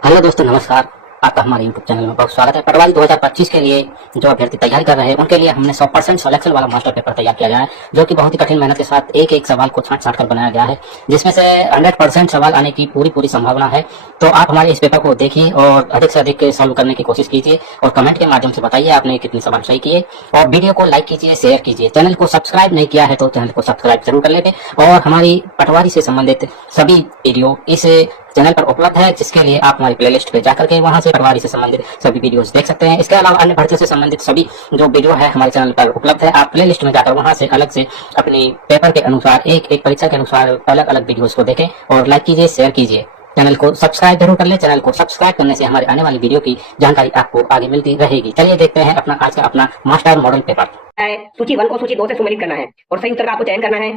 Hello दोस्तों, नमस्कार। आपका हमारे यूट्यूब चैनल में बहुत स्वागत है। पटवारी 2025 के लिए जो अभ्यर्थी तैयारी कर रहे हैं उनके लिए हमने 100% सिलेक्शन वाला मास्टर पेपर तैयार किया गया है, जो कि बहुत ही कठिन मेहनत के साथ एक एक सवाल को छांट छांट कर बनाया गया है, जिसमें से 100% सवाल आने की पूरी पूरी संभावना है। तो आप हमारे इस पेपर को देखिए और अधिक से अधिक सॉल्व करने की कोशिश कीजिए और कमेंट के माध्यम से बताइए आपने कितने सवाल सही किए। और वीडियो को लाइक कीजिए, शेयर कीजिए। चैनल को सब्सक्राइब नहीं किया है तो चैनल को सब्सक्राइब जरूर कर लेंगे। और हमारी पटवारी से संबंधित सभी वीडियो इस चैनल पर उपलब्ध है, जिसके लिए आप हमारी प्लेलिस्ट पे जाकर के वहां से पटवारी से संबंधित सभी वीडियोस देख सकते हैं। इसके अलावा अन्य भर्तियों से संबंधित सभी जो वीडियो है हमारे चैनल पर उपलब्ध है। आप प्लेलिस्ट में जाकर वहां से अलग से अपनी पेपर के अनुसार एक एक परीक्षा के अनुसार अलग अलग वीडियोस को देखें और लाइक कीजिए, शेयर कीजिए। चैनल को सब्सक्राइब जरूर कर ले। चैनल को सब्सक्राइब करने से हमारे आने वाली वीडियो की जानकारी आपको आगे मिलती रहेगी। चलिए देखते हैं अपना आज का अपना मास्टर मॉडल पेपर। सूची 1 को सूची 2 से सम्मिलित करना है और सही उत्तर का आपको चयन करना है।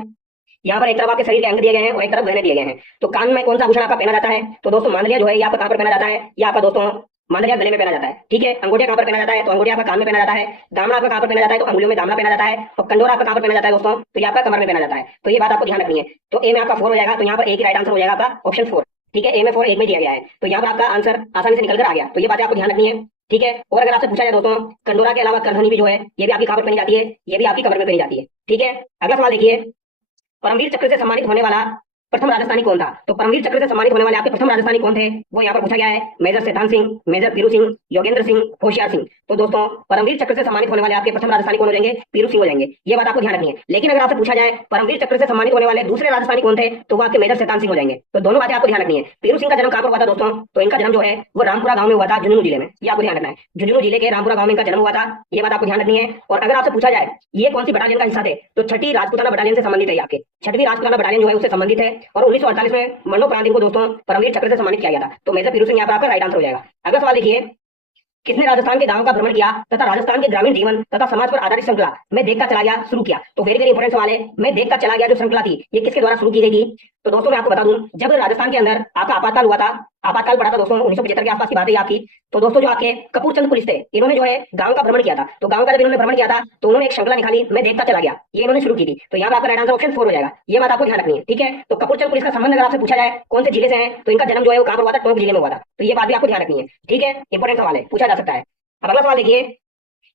यहाँ पर एक तरफ आपके शरीर के अंग दिए गए हैं और एक तरफ गहने दिए गए हैं। तो कान में कौन सा आभूषण आपका पहना जाता है? तो दोस्तों मांडलिया जो है यहाँ पर कहाँ पर पहना जाता है? यहाँ पर दोस्तों मांडलिया गले में पहना जाता है। ठीक है। अंगूठिया कहाँ पर पहना जाता है? तो अंगूठिया आपका कान में पहना जाता है। दामना आपका कहाँ पर पहना जाता है? तो अंगुलियों में दामना पहना जाता है। और कंडोरा आपका कहाँ पर पहना जाता है दोस्तों? तो ये आपका कमर में पहना जाता है। तो ये बात आपको ध्यान रखनी है। तो ए में आपका 4 हो जाएगा। तो यहाँ पर एक ही राइट आंसर हो जाएगा आपका ऑप्शन 4। ठीक है। ए में 4 एक में दिया गया है, तो यहाँ पर आपका आंसर आसानी से निकल कर आ गया। तो ये बातें आपको ध्यान रखनी है। ठीक है। और अगर आपसे पूछा जाए दोस्तों, कंडोरा के अलावा करधनी भी जो है ये भी आपकी कहाँ पर पहनी जाती है? ये भी आपकी कमर में पहनी जाती है। ठीक है। अगला सवाल देखिए, परमवीर चक्र से सम्मानित होने वाला प्रथम राजस्थानी कौन था? तो परमवीर चक्र से सम्मानित होने वाले आपके प्रथम राजस्थानी कौन थे? वो यहाँ पर पूछा गया है। मेजर शैतान सिंह, मेजर पीरू सिंह, योगेंद्र सिंह, होशियार सिंह। तो दोस्तों परमवीर चक्र से सम्मानित होने वाले आपके प्रथम राजस्थानी कौन हो जाएंगे? पीरू सिंह हो जाएंगे। ये बात आपको ध्यान रखनी है। लेकिन अगर आपसे पूछा जाए परमवीर चक्र से सम्मानित होने वाले दूसरे राजस्थानी कौन थे, तो वो आपके मेजर शैतान सिंह हो जाएंगे। तो दोनों बातें आपको ध्यान रखनी है। पीरू सिंह का जन्म कहाँ पर हुआ था दोस्तों? तो इनका जन्म जो है वो रामपुरा गांव में हुआ था, झुंझुनू जिले में। ये आपको ध्यान रखना है। झुंझुनू जिले के रामपुरा गांव में इनका जन्म हुआ था। ये बात आपको ध्यान रखनी है। और अगर आपसे पूछा जाए ये कौन सी बटालियन का हिस्सा थे, तो छठी राजपूताना बटालियन से संबंधित है। आपके छठवीं राजपूताना बटालियन जो है उससे संबंधित है। और 1948 में मरणोपरांत इनको दोस्तों परमवीर चक्र से सम्मानित किया गया था। तो मेजर पीरू सिंह यहाँ पर आपका राइट आंसर हो जाएगा। अगला सवाल देखिए, किसने राजस्थान के गांवों का भ्रमण किया तथा राजस्थान के ग्रामीण जीवन तथा समाज पर आधारित श्रृंखला मैं देखता चला गया शुरू किया? तो वेरी वेरी इंपॉर्टेंट सवाल है। मैं देखता चला गया जो श्रृंखला थी ये किसके द्वारा शुरू की गई थी? तो दोस्तों मैं आपको बता दूं, जब राजस्थान के अंदर आपका आपातकाल हुआ था, आपातकाल पड़ा था दोस्तों 1975 के आसपास की बात है आपकी। तो दोस्तों जो आपके कपूरचंद पुलिस थे, इन्होंने जो है गांव का भ्रमण किया था। तो गांव का जब इन्होंने भ्रमण किया था तो उन्होंने एक श्रृंखला निकाली, मैं देखता चला गया, ये इन्होंने शुरू की थी। तो यहाँ पर आपका राइट आंसर ऑप्शन 4 हो जाएगा। ये बात आपको ध्यान रखनी है। ठीक है। तो कपूरचंद पुलिस का संबंध अगर आपसे पूछा जाए कौन से जिले से है, तो इनका जन्म जो है वो कहाँ पर हुआ था? टोंक जिले में हुआ था। तो ये बात भी आपको ध्यान रखनी है। ठीक है। इंपॉर्टेंट सवाल है, पूछा जा सकता है। अब अगला सवाल देखिए,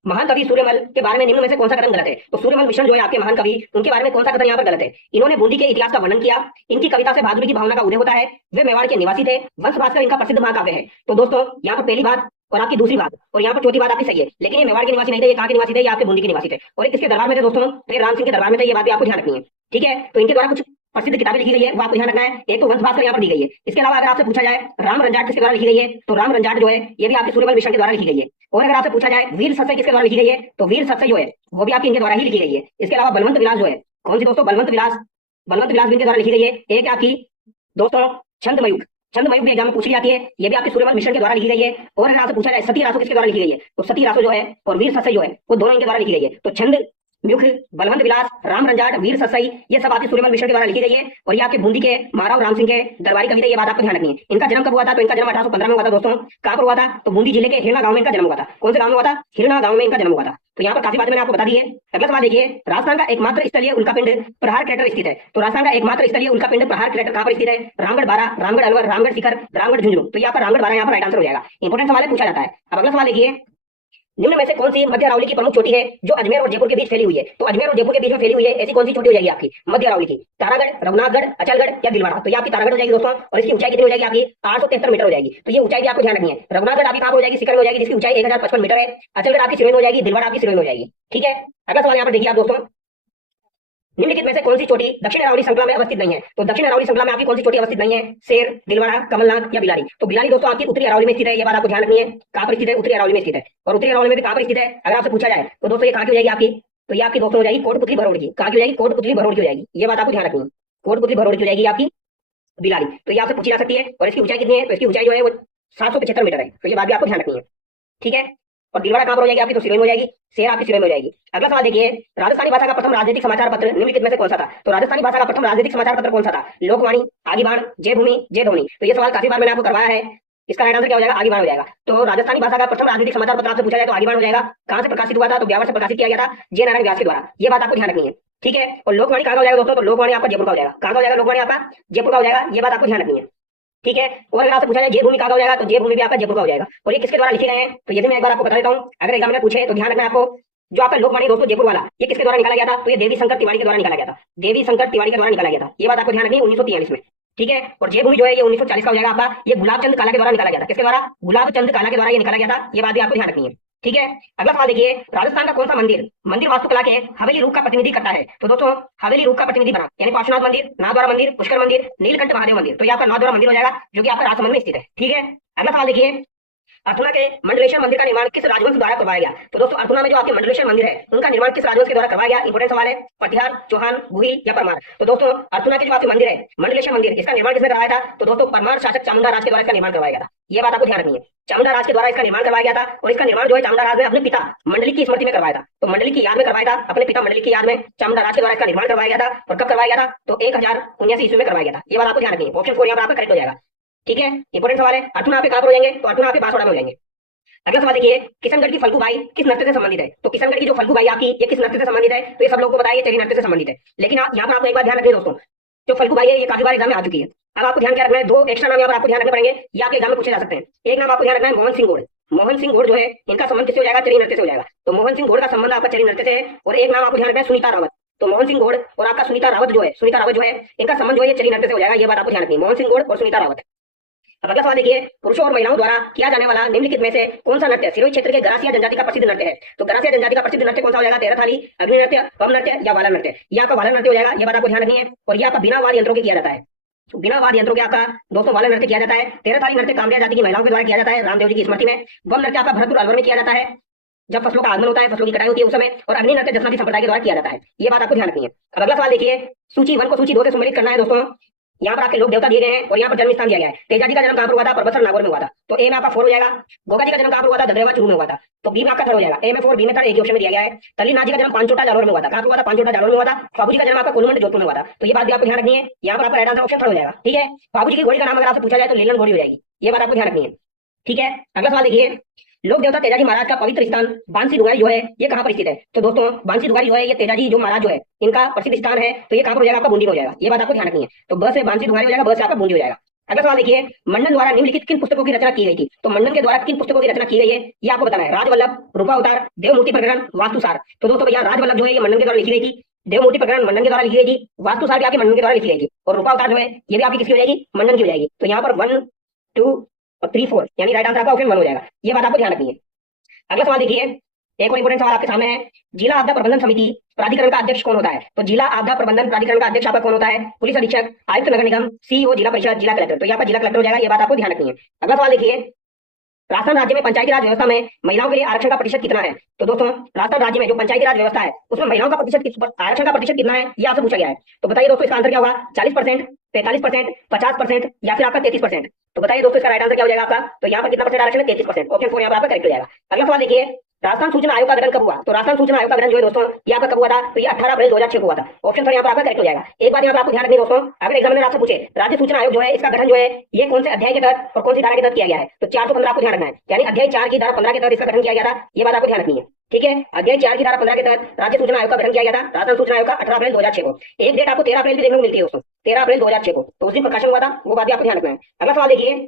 महान कवि सूर्यमल के बारे में निम्न में से कौन सा कथन गलत है? तो सूर्यमल मिश्रण जो है आपके महान कवि, उनके बारे में कौन सा कथन यहाँ पर गलत है? इन्होंने बूंदी के इतिहास का वर्णन किया, इनकी कविता से बहादुरी की भावना का उदय होता है, वे मेवाड़ के निवासी थे, वंश भास्कर इनका प्रसिद्ध महाकाव्य है। तो दोस्तों यहाँ पर पहली बात और आपकी दूसरी बात और यहाँ पर चौथी बात आपकी सही है। लेकिन ये मेवाड़ के निवासी नहीं थे, ये कहाँ के निवासी थे? ये आपके बूंदी के निवासी थे। और ये किसके दरबार में थे दोस्तों? तो राम सिंह के दरबार में थे। ये बात भी आपको ध्यान रखनी है। ठीक है। तो इनके द्वारा कुछ प्रसिद्ध किताबें लिखी गई है, वो आपको ध्यान रखना है। एक तो वंश भास्कर यहाँ पर दी गई है। इसके अलावा अगर आपसे पूछा जाए राम रंजाट किसके द्वारा लिखी गई है, तो राम रंजाट जो है ये भी आपके सूर्यमल मिश्रण के द्वारा लिखी गई है। और अगर आपसे पूछा जाए वीर सत्सई किसके द्वारा लिखी गई है, तो वीर सत्सई जो है वो भी आपके इनके द्वारा ही लिखी गई है। इसके अलावा बलवंत विलास जो है, कौन सी दोस्तों? बलवंत विलास, बलवंत विलास भी इनके द्वारा लिखी गई है। एक आपकी दोस्तों छंदमयुग, छंदमयुग भी एग्जाम में पूछी जाती है, ये भी आपके सूर्यमल मिश्रण के द्वारा लिखी गई है। और अगर आपसे पूछा जाए सती रासो किसके द्वारा लिखी गई है, तो सती रासो जो है और वीर सत्सई जो है वो दोनों इनके द्वारा लिखी गई है। तो छंद म्युख, बलवंत विलास, राम रंजाट, वीर सत्सई, ये सब आपके सूर्यमल मिश्रण के द्वारा लिखी गई है। और ये आपके बूंदी के महाराव राम सिंह के दरबारी कवि थे। ये बात आपको ध्यान रखनी है। इनका जन्म कब हुआ था? तो इनका जन्म 1815 में हुआ था दोस्तों। कहाँ पर हुआ था? तो बूंदी जिले के हिरना गांव में इनका जन्म हुआ था। कौन से गांव में हुआ था? हिरना गांव में इनका जन्म हुआ था। तो यहाँ पर काफी बातें मैंने आपको बता दी है। अगला सवाल देखिए, राजस्थान का एकमात्र स्थलीय उल्कापिंड प्रहार क्रेटर स्थित है। तो राजस्थान का एकमात्र स्थलीय उल्कापिंड प्रहार क्रेटर कहाँ पर स्थित है? रामगढ़ बारा, रामगढ़ अलवर, रामगढ़ शिखर, रामगढ़ झुंझुनू। तो यहाँ पर रामगढ़ बारा यहाँ पर राइट आंसर हो जाएगा। इंपॉर्टेंट सवाल है, पूछा जाता है। अब अगला सवाल देखिए, निम्न में से कौन सी मध्य अरावली की प्रमुख चोटी है जो अजमेर और जयपुर के बीच फैली हुई है? तो अजमेर और जयपुर के बीच में फैली हुई है ऐसी कौन सी चोटी हो जाएगी आपकी मध्य अरावली की? तारागढ़, रघुनाथगढ़, अचलगढ़ या दिलवाड़ा? तो ये आपकी तारागढ़ हो जाएगी दोस्तों। और इसकी ऊंचाई कितनी हो जाएगी आपकी? 873 मीटर हो जाएगी। तो ये ऊंचाई भी आपको ध्यान रखनी है। रघुनाथगढ़ आपकी कहाँ हो जाएगी? शिखर में हो जाएगी, जिसकी ऊंचाई 1055 मीटर है। अचलगढ़ आपकी सिरोही में हो जाएगी, दिलवाड़ा आपकी सिरोही में हो जाएगी। ठीक है। अगला सवाल यहाँ पर देखिए आप दोस्तों, निम्नलिखित में से कौन सी चोटी दक्षिण अरावली श्रृंखला में अवस्थित नहीं है? तो दक्षिण अरावली श्रृंखला में आपकी कौन सी चोटी अवस्थित नहीं है? शेर, दिलवाड़ा, कमलनाथ या बिलारी? तो बिलारी दोस्तों आपकी उत्तरी अरावली में स्थित है। ये बात आपको ध्यान रखनी है। कहाँ पर स्थित है? उत्तरी अरावली में स्थित है। और उत्तरी अरावली में भी कहाँ पर स्थित है अगर आपसे पूछा जाए तो दोस्तों ये कहाँ की हो जाएगी आपकी? तो ये आपकी दोस्तों हो जाएगी कोटपुतली भरौड़ की। कहाँ की हो जाएगी? कोटपुतली भरौड़ की हो जाएगी। ये बात आपको ध्यान रखनी है। कोटपुतली भरौड़ की हो जाएगी आपकी बिलारी। तो ये आपसे पूछी जा सकती है। और इसकी ऊंचाई कितनी है? तो इसकी ऊंचाई जो है वो 775 मीटर है। तो ये बात भी आपको ध्यान रखनी है। ठीक है। और दिलवाड़ा कहाँ पर हो जाएगी आपकी? तो सिरोही में हो जाएगी। शेर आपकी सिरोही में हो जाएगी। अगला सवाल देखिए, राजस्थानी भाषा का प्रथम राजनीतिक समाचार पत्र निम्नलिखित में से कौन सा था? तो राजस्थानी भाषा का प्रथम राजनीतिक समाचार पत्र कौन सा था? लोकवाणी, आगीबाण, जयभूमि, जयध्वनि? तो ये सवाल काफी बार मैंने आपको करवाया है। इसका राइट आंसर क्या हो जाएगा? आगीबाण हो जाएगा। तो राजस्थानी भाषा का प्रथम राजनीतिक समाचार पत्र आपसे पूछा जाए तो आगीबाण हो जाएगा। कहाँ से प्रकाशित हुआ था? तो ब्यावर से प्रकाशित किया गया था, जय नारायण व्यास के द्वारा। ये बात आपको ध्यान रखनी है। ठीक है। और लोकवाणी कहाँ का हो जाएगा दोस्तों? तो लोकवाणी आपका जयपुर का हो जाएगा। कहाँ का हो जाएगा लोकवाणी आपका? जयपुर का हो जाएगा। ये बात आपको ध्यान रखनी है। ठीक है। और अगर आपसे पूछा जाए जे भूमि कहाँ का हो जाएगा, तो जे भूमि भी आपका जयपुर का हो जाएगा। और ये किसके द्वारा लिखे गए हैं, तो ये भी मैं एक बार आपको बता देता हूँ, अगर एग्जामिनर पूछे तो ध्यान रखना है आपको। जो आपका लोकवाणी दोस्तों जयपुर वाला, ये किसके द्वारा निकाला गया था, तो ये देवी शंकर तिवारी के द्वारा निकाला गया था। देवी शंकर तिवारी के द्वारा निकाला गया था, ये बात आपको ध्यान रखनी है 1943 में, ठीक है। और जय भूमि जो है ये 1940 का हो जाएगा आपका। ये गुलाब चंद काला के द्वारा निकाला गया था, किसके द्वारा, गुलाब चंद काला के द्वारा ये निकाला गया था, ये बात भी आपको ध्यान रखनी है, ठीक है। अगला सवाल देखिए, राजस्थान का कौन सा मंदिर मंदिर वास्तुकला के हवेली रूप का प्रतिनिधि करता है, तो दोस्तों हवेली रूप का प्रतिनिधि बना, यानी पार्श्वनाथ मंदिर, नाथद्वारा मंदिर, पुष्कर मंदिर, नीलकंठ महादेव मंदिर, तो ये आपका नाथद्वारा मंदिर हो जाएगा, जो कि आपका राजसमंद में स्थित है, ठीक है। अगला सवाल देखिए, अर्थुना के मंडलेश्वर मंदिर का निर्माण किस राजवंश द्वारा करवाया गया, तो दोस्तों अर्थुना में जो आपके मंडलेश्वर मंदिर है उनका निर्माण किस राजवंश के द्वारा करवाया गया, इंपोर्टेंट सवाल है। पटिहार, चौहान, गुहिल या परमार, तो दोस्तों अर्थुना के जो आपके मंदिर है मंडलेश्वर मंदिर, इसका निर्माण किसने करवाया था, तो दोस्तों परमार शासक चामुंडा राज के द्वारा इसका निर्माण करवाया गया था, ये बात आपको ध्यान रखनी है। चामुंडा राज के द्वारा इसका निर्माण करवाया गया था, और इसका निर्माण जो है चामुंडा राज ने अपने पिता मंडली की स्मृति में करवाया था, तो मंडली की याद में करवाया था, अपने पिता मंडली की याद में चामुंडा राज के द्वारा इसका निर्माण करवाया गया था। और कब करवाया गया था, तो 1079 ईस्वी में करवाया गया था, ये बात आपको ध्यान रखनी है। ऑप्शन 4 यहाँ पर आपका करेक्ट हो जाएगा, ठीक है। इंपोर्टेंट सवाल है, अर्थुना पे कहां पर हो जाएंगे, तो अर्थुना पे बांसवाड़ा में हो जाएंगे। अगला सवाल देखिए, किशनगढ़ की फल्गु बाई किस नृत्य से संबंधित है, तो किशनगढ़ की जो फल्गु बाई आपकी ये किस नृत्य से संबंधित है, तो ये सब लोगों को बताइए चेरी नृत्य से संबंधित है। लेकिन यहाँ पर आपको एक बात ध्यान रखनी है दोस्तों, जो फल्गु बाई है ये काफी बार एग्जाम में आ चुकी है। अब आपको ध्यान क्या रखना है, दो एक्स्ट्रा नाम यहाँ पर आपको ध्यान रखने पड़ेंगे, ये आपके एग्जाम में पूछे जा सकते हैं। एक नाम आपको ध्यान रखना है मोहन सिंह गौड़, मोहन सिंह गौड़ जो है इनका संबंध किससे हो जाएगा, चेरी नृत्य से हो जाएगा, तो मोहन सिंह गौड़ का संबंध आपका चेरी नृत्य से है। और एक नाम आपको ध्यान रखना है सुनीता रावत, तो मोहन सिंह गौड़ और आपका सुनीता रावत जो है इनका संबंध जो है चेरी नृत्य से हो जाएगा, ये बात आपको ध्यान रखनी है, मोहन सिंह गौड़ और सुनीता रावत। अब अगला सवाल देखिए, पुरुषों और महिलाओं द्वारा किया जाने वाला निम्नलिखित में से कौन सा नृत्य सिरोही क्षेत्र के गरासिया जनजाति का प्रसिद्ध नृत्य है, तो गरासिया जनजाति का प्रसिद्ध नृत्य कौन सा हो जाएगा, तेरह थाली, अग्नि नृत्य, पव नृत्य या वाला नृत्य, यहाँ का वाला नृत्य हो जाएगा, ये बात आपको ध्यान रखनी है। और ये आपका बिना वाद्य यंत्रों के किया जाता है, तो बिना वाद्य यंत्रों के आपका दोस्तों वाला नृत्य किया जाता है। तेरह थाली नृत्य कामरिया जाति की महिलाओं के द्वारा किया जाता है रामदेव जी की स्मृति में। वम नृत्य आपका भरतपुर अलवर में किया जाता है जब फसलों का आगमन होता है, फसलों की कटाई होती है उस समय। और अग्नि नृत्य जसनाती संप्रदाय के द्वारा किया जाता है, ये बात आपको ध्यान रखनी है। अब अगला सवाल देखिए, सूची 1 को सूची 2 से सम्मिलित करना है दोस्तों। यहाँ पर आपके लोक देवता दिए गए हैं और यहाँ पर जन्म स्थान दिया गया है। तेजाजी का जन्म कहाँ पर हुआ था, परबतसर नागौर में हुआ था, तो ए में आपका 4 हो जाएगा। गोगा जी का जन्म कहाँ पर हुआ था, ददरेवा चूरू में हुआ था, तो बी में आपका 3 हो जाएगा। ए में 4, बी में 3, एक ही ऑप्शन में दिया गया है। तल्लीनाथ जी का जन्म पांचोटा जालोर में हुआ था, कहाँ पर हुआ था, पांचोटा जालोर में हुआ था। बाबू जी का जन्म आपका कुलमंड जोधपुर में हुआ था, तो ये बात भी आपको ध्यान रखनी है। यहाँ पर आपका राइट आंसर ऑप्शन 3 हो जाएगा, ठीक है। बाबू जी की घोड़ी का नाम अगर आपसे पूछा जाए तो लीलन घोड़ी हो जाएगी, ये बात आपको ध्यान रखनी है, ठीक है। अगला सवाल देखिए, लोक देवता तेजाजी महाराज का पवित्र स्थान बांसी दुगारी जो है ये कहाँ पर स्थित है, तो दोस्तों बांसी दुगारी जो है ये तेजाजी जो महाराज जो है इनका प्रसिद्ध स्थान है, तो ये कहाँ पर हो जाएगा, आपका बूंदी में हो जाएगा, ये बात आपको ध्यान रखनी है। तो ब से बांसी दुगारी हो जाएगा, ब से आपका बूंदी हो जाएगा। अगला सवाल देखिए, मंडन द्वारा निम्नलिखित किन पुस्तकों की रचना की गई थी, तो मंडन के द्वारा किन पुस्तकों की रचना की गई है ये आपको बताना है। राजवल्लभ, रूपावतार, देवमूर्ति प्रकरण, वास्तुसार, तो दोस्तों भैया राजवल्लभ जो है ये मंडन के द्वारा लिखी गई थी, देवमूर्ति प्रकरण मंडन के द्वारा लिखी गई थी, वास्तुसार भी आपके मंडन के द्वारा लिखी गई थी, और रूपावतार जो है ये भी आपकी किसकी हो जाएगी, मंडन की हो जाएगी। तो यहाँ पर 1, 2 और 3, 4 यानी राइट आंसर आपका ऑप्शन 1 हो जाएगा, ये बात आपको ध्यान रखनी है। अगला सवाल देखिए, एक और इंपोर्टेंट सवाल आपके सामने है, जिला आपदा प्रबंधन समिति प्राधिकरण का अध्यक्ष कौन होता है, तो जिला आपदा प्रबंधन प्राधिकरण का अध्यक्ष आपका कौन होता है, पुलिस अधीक्षक, आयुक्त नगर निगम, सीईओ, जिला परिषद, जिला कलेक्टर, तो यहाँ पर जिला कलेक्टर हो जाएगा, ये बात आपको ध्यान रखनी है। अगला सवाल देखिए, राजस्थान राज्य में पंचायती राज व्यवस्था में महिलाओं के लिए आरक्षण का प्रतिशत कितना है, तो दोस्तों राजस्थान राज्य में जो पंचायती राज व्यवस्था है उसमें महिलाओं का आरक्षण का प्रतिशत कितना है ये आपसे पूछा गया है, तो बताइए दोस्तों इसका आंसर क्या होगा, 40%, 45%, 50% या फिर आपका 33%, तो बताइए दोस्तों इसका राइट आंसर क्या हो जाएगा आपका, तो यहाँ पर कितना परसेंट आरक्षण है, 33%, ऑप्शन 4 यहाँ पर आपका करेक्ट हो जाएगा। अगला सवाल देखिए, राजस्थान सूचना आयोग का गठन कब हुआ, तो राजस्थान सूचना आयोग का गठन जो है दोस्तों ये आपका कब हुआ था, तो ये 18 अप्रैल 2006 को हुआ था, ऑप्शन 3 यहाँ पर आपका करेक्ट हो जाएगा। एक बात यहाँ पर आपको ध्यान रखनी है दोस्तों, अगर एग्जामिनर आपसे पूछे राज्य सूचना आयोग जो है इसका गठन जो है ये कौन से अध्याय के तहत और कौन सी धारा के तहत किया गया है, तो 415 आपको ध्यान रखना है, यानी अध्याय 4 की धारा 15 के तहत इसका गठन किया गया था, ये बात आपको ध्यान रखनी है, ठीक है। अध्याय 4 की धारा 15 के तहत राज्य सूचना आयोग का गठन किया गया था, राजस्थान सूचना आयोग का 18 अप्रैल 2006 को। एक डेट आपको 13 अप्रैल भी देखने को मिलती है दोस्तों, 13 अप्रैल 2006 को, तो उस दिन प्रकाशन हुआ था, वो बात भी आपको ध्यान रखना है। अगला सवाल देखिए,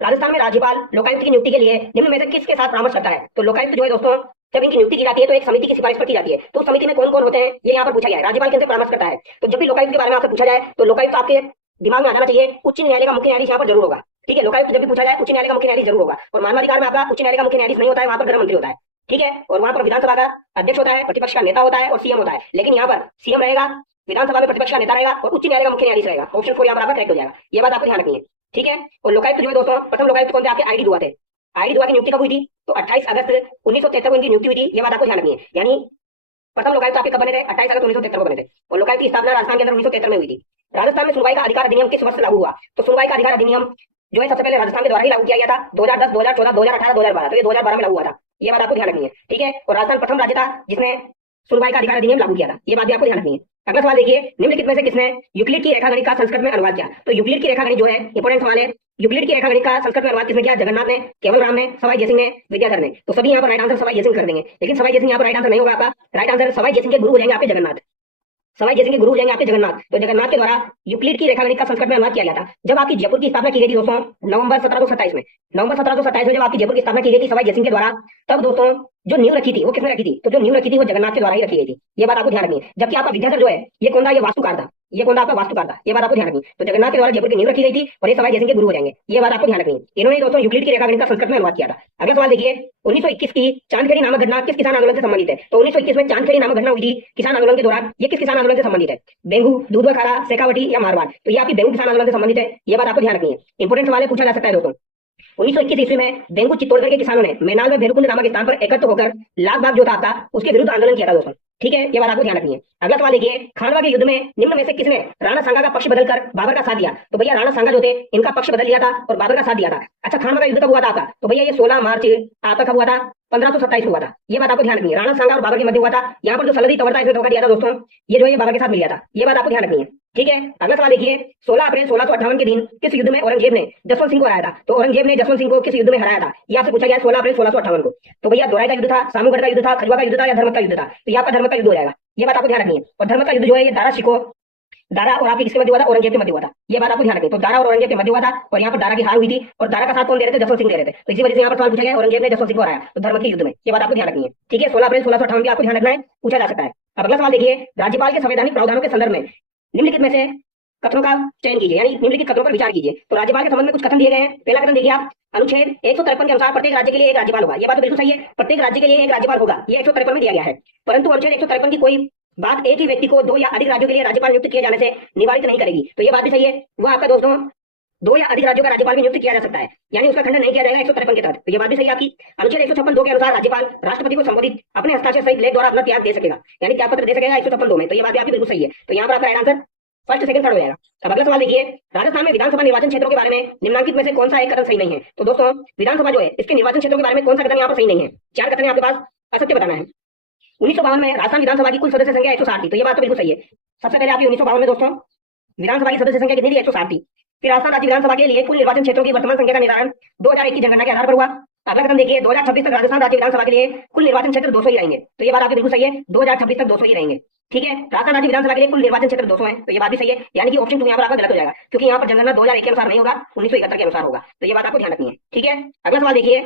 राजस्थान में राज्यपाल लोकायुक्त की नियुक्ति के लिए निम्न में से किसके साथ परामर्श करता है, तो लोकायुक्त जो है दोस्तों जब इनकी नियुक्ति की जाती है तो एक समिति की सिफारिश पर की जाती है, तो उस समिति में कौन कौन होते हैं ये यहाँ पर पूछा गया है, राज्यपाल किनसे परामर्श करता है, तो जब भी लोकायुक्त के बारे में आपसे पूछा जाए तो लोकायुक्त आपके दिमाग में आ जाना चाहिए, उच्च न्यायालय का मुख्य न्यायाधीश यहाँ पर जरूर होगा, ठीक है। लोकायुक्त जब भी पूछा जाए उच्च न्यायालय का मुख्य न्यायाधीश जरूर होगा, और मानवाधिकार में आपका उच्च न्यायालय का मुख्य न्यायाधीश नहीं होता है, वहाँ पर गृह मंत्री होता है, ठीक है। और वहाँ पर विधानसभा का अध्यक्ष होता है, प्रतिपक्ष का नेता होता है और सीएम होता है, लेकिन यहाँ पर सीएम रहेगा, विधानसभा में प्रतिपक्ष का नेता रहेगा और उच्च न्यायालय का मुख्य न्यायाधीश रहेगा, ऑप्शन 4 यहाँ पर आपका करेक्ट हो जाएगा, ये बात आपको ध्यान रखनी है, ठीक है। और लोकायुक्त जो है दोस्तों प्रथम लोकायुक्त कौन थे, आपके आईडी दुआ थे, आईडी दुआ की नियुक्ति कब हुई थी, तो 28 अगस्त 1973 को इनकी नियुक्ति हुई थी, ये बात आपको ध्यान रखनी है। यानी प्रथम लोकायुक्त आपके कब बने थे, 28 अगस्त 1973 को बने थे, और लोकायुक्त की स्थापना राजस्थान के अंदर 1973 में हुई थी। राजस्थान में सुनवाई का अधिकार अधिनियम किस वर्ष लागू हुआ, तो सुनवाई का अधिकार अधिनियम जो है सबसे पहले राजस्थान के द्वारा ही लागू किया गया था, 2010, 2014, 2018, 2012, तो ये 2012 में लागू हुआ था, ये बात आपको ध्यान रखनी है, ठीक है। और राजस्थान प्रथम राज्य था जिसने सुनवाई का अधिकार अधिनियम लागू किया था, ये बात भी आपको ध्यान रखनी है। अगला सवाल देखिए, निम्नलिखित में से किसने यूक्लिड की रेखागणित का संस्कृत में अनुवाद किया, तो यूक्लिड की रेखागणित जो है इंपोर्टेंट सवाल है, यूक्लिड की रेखागणित का संस्कृत में अनुवाद किसने किया, जगन्नाथ ने, केवल राम ने, सवाई जयसिंह ने, विद्याधर ने, तो सभी यहाँ पर राइट आंसर सवाई जयसिंह कर देंगे, लेकिन सवाई जयसिंह यहाँ पर राइट आंसर नहीं होगा आपका, राइट आंसर सवाई जयसिंह के गुरु हो जाएंगे आपके जगन्नाथ, सवाई जयसिंह के गुरु हो जाएंगे आपके जगन्नाथ। तो जगन्नाथ के द्वारा यूक्लिड की रेखागणित का संस्कृत में अनुवाद किया गया था। जब आपकी जयपुर की स्थापना की गई थी दोस्तों नवंबर 1727 में, नवंबर 1727 में जब आपकी जयपुर की स्थापना की गई थी सवाई जयसिंह के द्वारा, तब दोस्तों जो नींव रखी थी वो किसने रखी थी? तो जो नींव रखी थी वो जगन्नाथ के द्वारा ही रखी गई थी। ये बात आपको ध्यान रखनी है। जबकि आपका विद्याधर जो है ये कौन था? ये वास्तुकार था। ये कौन था? आपका वास्तुकार था। ये बात आपको ध्यान रखनी है। तो जगन्नाथ के द्वारा जयपुर की नींव रखी गई थी और ये सवाई जयसिंह के गुरु हो जाएंगे। ये बात आपको ध्यान रखनी है। इन्होंने दोस्तों यूक्लिड की रेखागणित का संस्कृत में अनुवाद किया था। अगला सवाल देखिए, 1921 की चांदखेड़ी नामक घटना किस किसान आंदोलन से संबंधित है? तो 1921 में चांदखेड़ी नामक घटना हुई थी किसान आंदोलन के दौरान। ये किस किसान आंदोलन से संबंधित है? बेंगू, दूधवा, शेखावटी या मारवाड़? तो ये आपकी बेंगू किसान आंदोलन से संबंधित है। ये बात आपको ध्यान रखनी है। इंपोर्टेंट सवाल पूछा जा सकता है दोस्तों। 1921 ईस्वी में बेंगू चित्तौड़गढ़ के किसानों ने मैनाल में भैरवकुंड नामक स्थान पर एकत्र होकर लाख बाग जो था आपका उसके विरुद्ध आंदोलन किया था दोस्तों। ठीक है, ये बात आपको ध्यान रखनी है। अगला सवाल देखिए, खानवा के युद्ध में निम्न में से किसने राणा सांगा का पक्ष बदलकर बाबर का साथ दिया? तो भैया राणा सांगा जो थे इनका पक्ष बदल लिया था और बाबर का साथ दिया था। अच्छा, खानवा का युद्ध कब हुआ था आपका? तो भैया ये 16 मार्च आपका कब हुआ था? 1527 हुआ था। ये बात आपको ध्यान रखनी है। राणा सांगा और बाबर के मध्य हुआ था। यहाँ पर जो सलदी तवर था इसने धोखा दिया था दोस्तों, ये जो है बाबर के साथ मिल गया था। ये बात आपको ध्यान रखनी है। ठीक है, अगला सवाल देखिए, 16 अप्रैल 1658 के दिन किस युद्ध में औरंगजेब ने जसवंत सिंह को हराया था? तो औरंगजेब ने जसवंत सिंह को किस युद्ध में हराया था? ये आपसे पूछा गया 16 अप्रैल 1658 को। तो भैया दोराई का युद्ध था, सामूगढ़ का युद्ध था, खजुआ का युद्ध था या धर्मत का युद्ध था? तो ये आपका धर्मत का युद्ध हो जाएगा। ये बात आपको ध्यान रखनी है। और धर्मत का युद्ध जो है ये दारा और आपके किसके मध्य हुआ था? औरंगजेब के मध्य हुआ था। ये बात आपको ध्यान रखनी है। तो दारा और औरंगजेब के मध्य हुआ था और यहाँ पर दारा की हार हुई थी और दारा का साथ कौन दे रहे थे? जसवंत सिंह दे रहे थे। तो इसी वजह से यहाँ पर सवाल पूछा गया औरंगजेब ने जसवंत सिंह को हराया तो धर्मत के युद्ध में। ये बात आपको ध्यान रखनी है। ठीक है, 16 अप्रैल 1658 आपको ध्यान रखना है, पूछा जा सकता है। अब अगला सवाल देखिए, राज्यपाल के संवैधानिक प्रावधानों के संदर्भ में निम्नलिखित में से कथनों का चयन कीजिए, यानी निम्नलिखित कथनों पर विचार कीजिए। तो राज्यपाल के संबंध में कुछ कथन दिए गए हैं। पहला कथन देखिए आप, अनुच्छेद 153 के अनुसार प्रत्येक राज्य के लिए एक राज्यपाल होगा। ये बात तो बिल्कुल सही है, प्रत्येक राज्य के लिए एक राज्यपाल होगा, ये 153 में दिया गया है। परंतु अनुच्छेद 153 की कोई बात एक ही व्यक्ति को 2 या अधिक राज्यों के लिए राज्यपाल नियुक्त किए जाने से निवारित नहीं करेगी। तो ये बात भी सही है। वो आपका दोस्तों 2 या अधिक राज्यों का राज्यपाल भी नियुक्त किया जा सकता है, यानी उसका खंडन नहीं किया जाएगा 153 के तहत। तो ये बात भी सही है आपकी। अनुच्छेद 156(2) के अनुसार राज्यपाल राष्ट्रपति को संबोधित अपने हस्ताक्षर सहित लेख द्वारा अपना त्याग दे सकेगा, यानी त्याग पत्र दे सकेगा 156(2) में। तो ये बात आपकी बिल्कुल सही है। तो यहाँ पर आपका right answer first, second, third हो जाएगा। अब अगला सवाल देखिए, राजस्थान में विधानसभा निर्वाचन क्षेत्रों के बारे में निम्नलिखित में से कौन सा एक कथन सही नहीं है? तो दोस्तों विधानसभा जो है इसके निर्वाचन क्षेत्रों के बारे में कौन सा कथन यहाँ पर सही नहीं है? 4 कथन आपके पास, असत्य बताना है। 1952 में राजस्थान विधानसभा की कुल सदस्य संख्या 160 थी। तो ये बात तो बिल्कुल सही है। सबसे पहले आपकी 1952 में दोस्तों विधानसभा की सदस्य संख्या कितनी थी? 160 थी। फिर राजस्थान राज्य विधानसभा के लिए कुल निर्वाचन क्षेत्रों की वर्तमान संख्या का निर्धारण 2001 की जनगणना के आधार पर हुआ। अगला कथन देखिए, 2026 तक राजस्थान राज्य विधानसभा के लिए कुल निर्वाचन क्षेत्र 200 ही रहेंगे। तो ये बात आपकी बिल्कुल सही है, 2026 तक 200 ही रहेंगे। ठीक है, राजस्थान राज्य विधानसभा के लिए कुल निर्वाचन क्षेत्र 200 है। तो ये बात भी सही है, यानी कि ऑप्शन 2 यहाँ पर आपका गलत हो जाएगा, क्योंकि यहाँ पर जनगणना 2001 के अनुसार नहीं होगा, 1971 के अनुसार होगा। तो ये बात आपको ध्यान रखनी है। ठीक है, अगला सवाल देखिए,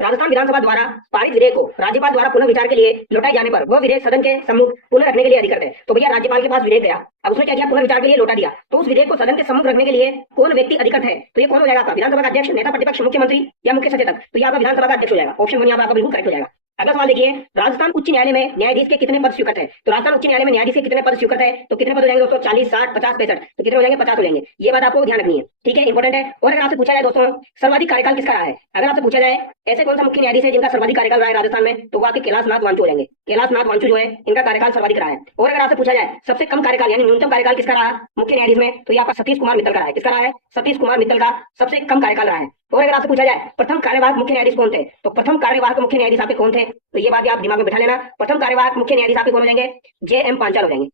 राजस्थान विधानसभा द्वारा पारित विधेयक को राज्यपाल द्वारा पुनः विचार के लिए लौटाए जाने पर वह विधेयक सदन के सम्मुख पुनः रखने के लिए अधिकृत है। तो भैया राज्यपाल के पास विधेयक गया, अब उसने क्या किया? पुनः विचार के लिए लौटा दिया। तो उस विधेयक को सदन के सम्मुख रखने के लिए कौन व्यक्ति अधिकृत है? तो ये कौन हो जाएगा आपका? विधानसभा का अध्यक्ष, नेता प्रतिपक्ष, मुख्यमंत्री या मुख्य सचेतक? तो ये आपका विधानसभा का अध्यक्ष हो जाएगा। ऑप्शन 1 यहाँ पर आपका बिल्कुल करेक्ट हो जाएगा। अगला सवाल देखिए, राजस्थान उच्च न्यायालय में न्यायाधीश के कितने पद स्वीकृत है? तो राजस्थान उच्च न्यायालय में न्यायाधीश के कितने पद स्वीकृत है? तो कितने पद हो जाएंगे दोस्तों? 40, 60, 50, 65। तो कितने हो जाएंगे? 50 हो जाएंगे। ये बात आपको ध्यान रखनी है। ठीक है, इंपॉर्टेंट है। और अगर आपसे पूछा जाए दोस्तों सर्वाधिक कार्यकाल किसका रहा है, अगर आपसे पूछा जाए ऐसे कौन सा मुख्य न्यायाधीश है जिनका सर्वाधिक कार्यकाल रहा है राजस्थान में, तो वो आपके कैलाशनाथ वांचू हो जाएंगे। कैलाशनाथ वांचू जो है इनका कार्यकाल सर्वाधिक रहा है। और अगर आपसे पूछा जाए सबसे कम कार्यकाल यानी न्यूनतम कार्यकाल किसका रहा मुख्य न्यायाधीश में, तो ये आपका सतीश कुमार मित्तल का रहा है। किसका रहा है? सतीश कुमार मित्तल का सबसे कम कार्यकाल रहा है। और अगर आपसे पूछा जाए प्रथम कार्यवाहक मुख्य न्यायाधीश कौन थे, तो प्रथम कार्यवाहक मुख्य न्यायाधीश आपके कौन थे? तो ये बात आप दिमाग में बिठा लेना। प्रथम कार्यवाहक मुख्य न्यायाधीश आपके कौन हो जाएंगे? जे.एम. पांचाल हो जाएंगे।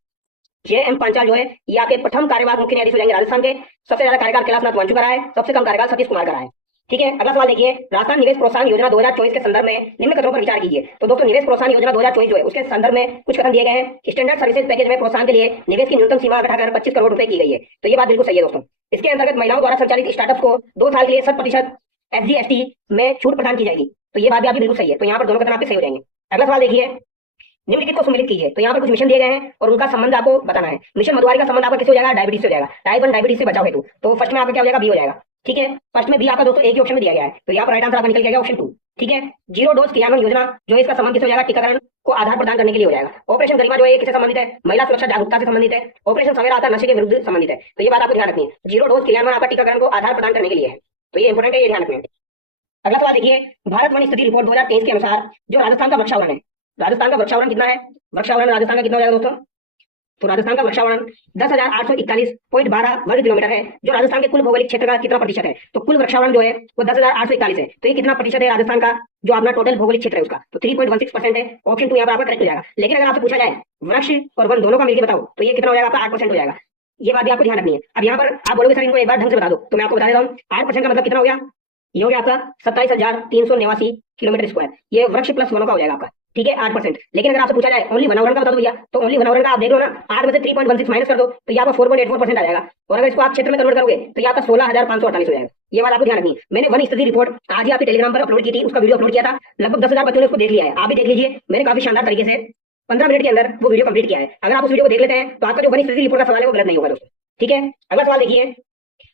जे.एम. पांचाल जो है ये आपके प्रथम कार्यवाहक मुख्य न्यायाधीश हो जाएंगे राजस्थान के। सबसे ज्यादा कार्यकाल कैलाशनाथ वांचू का रहा है, सबसे कम कार्यकाल सतीश कुमार का रहा है। ठीक है, अगला सवाल देखिए, राजस्थान निवेश प्रोत्साहन योजना 2024 के संदर्भ में निम्न कथनों पर विचार कीजिए। तो दोस्तों निवेश प्रोत्साहन योजना 2024 जो है उसके संदर्भ में कुछ कथन दिए गए हैं। स्टैंडर्ड सर्विसेज पैकेज में प्रोत्साहन के लिए निवेश की न्यूनतम सीमा घटाकर 25 करोड़ रुपए की गई है। तो ये बात बिल्कुल सही है दोस्तों। इसके अंतर्गत महिलाओं द्वारा संचालित स्टार्टअप को 2 साल के लिए 100% FGST में छूट प्रदान की जाएगी। तो ये बात भी आपकी बिल्कुल सही है। तो यहाँ पर दोनों कथन आपके सही हो जाएंगे। अगला सवाल देखिए, निम्नलिखित को सम्मिलित कीजिए। तो यहाँ पर कुछ मिशन दिए गए हैं और उनका संबंध आपको बताना है। मिशन मधुवारी का संबंध आपका किससे हो जाएगा? डायबिटीज से हो जाएगा। टाइप 1 डायबिटीज से बचाव हेतु। तो फर्स्ट में आपका क्या हो जाएगा? बी हो जाएगा। ठीक है, फर्स्ट में बी आपका दोस्तों एक ही ऑप्शन में दिया गया है। तो यहाँ पर राइट आंसर आपका निकल गया ऑप्शन 2। ठीक है, जीरो डोज क्रियान्वयन योजना जो है इसका संबंध किससे हो जाएगा? टीकाकरण को आधार प्रदान करने के लिए हो जाएगा। ऑपरेशन गरिमा जो है किससे संबंधित है? महिला सुरक्षा जागरूकता से संबंधित है। ऑपरेशन सवेरा आता नशे के विरुद्ध संबंधित है। तो ये बात आपको ध्यान रखनी है। जीरो डोज क्रियान्वयन आपका टीकाकरण को आधार प्रदान करने के लिए है। तो ये इंपोर्टेंट है, ये ध्यान रखना है। अगला सवाल देखिए, भारत वन स्थिति रिपोर्ट 2023 के अनुसार जो राजस्थान का वृक्षावरण है, राजस्थान का वृक्षावरण कितना है? वृक्षावरण राजस्थान का कितना हो जाएगा दोस्तों? तो राजस्थान का वृक्षावरण 10,841.12 वर्ग किलोमीटर है, जो राजस्थान के कुल भौगोलिक क्षेत्र का कितना प्रतिशत है? तो कुल वृक्षावरण जो है वो 10,841 है। तो ये कितना प्रतिशत है राजस्थान का जो अपना टोटल भौगोलिक क्षेत्र है उसका? तो 3.16% है। ऑप्शन 2 यहाँ पर आपका करेक्ट हो जाएगा। लेकिन अगर आपसे पूछा जाए वृक्ष और वन दोनों का मिलकर बताओ तो ये कितना हो जाएगा? आपका 8% हो जाएगा। ये बात भी आपको ध्यान रखनी है। अब यहाँ पर आप बोलोगे सर इनको एक बार ढंग से बता दो, तो मैं आपको बता देता हूँ 8% का मतलब कितना हो गया? ये हो गया आपका 27,389 किलोमीटर स्क्वायर। ये वृक्ष प्लस वनों का हो जाएगा आपका। ठीक है 8%। लेकिन अगर आपसे पूछा जाए ओनली 1 आवर का बता दो भैया, तो ओनली 1 आवर का आप देख लो ना, 8 में से 3.16 माइनस कर दो तो यहाँ पर 4.84% आ जाएगा। और अगर इसको आप क्षेत्र में कन्वर्ट करोगे तो यहाँ पर 16,548 हो जाएगा। ये बात आपको ध्यान रखनी है। मैंने वन स्टडी रिपोर्ट आज ही आपके टेलीग्राम पर अपलोड की थी, उसका वीडियो अपलोड किया था, लगभग 10,000 बच्चों ने उसको देख लिया है। आप भी देख लीजिए, मैंने काफी शानदार तरीके से 15 मिनट के अंदर वो वीडियो कंप्लीट किया है। अगर आप उस वीडियो को देख लेते हैं तो आपका जो वन स्टडी रिपोर्ट का सवाल है वो गलत नहीं होगा दोस्तों। ठीक है, अगला सवाल देखिए,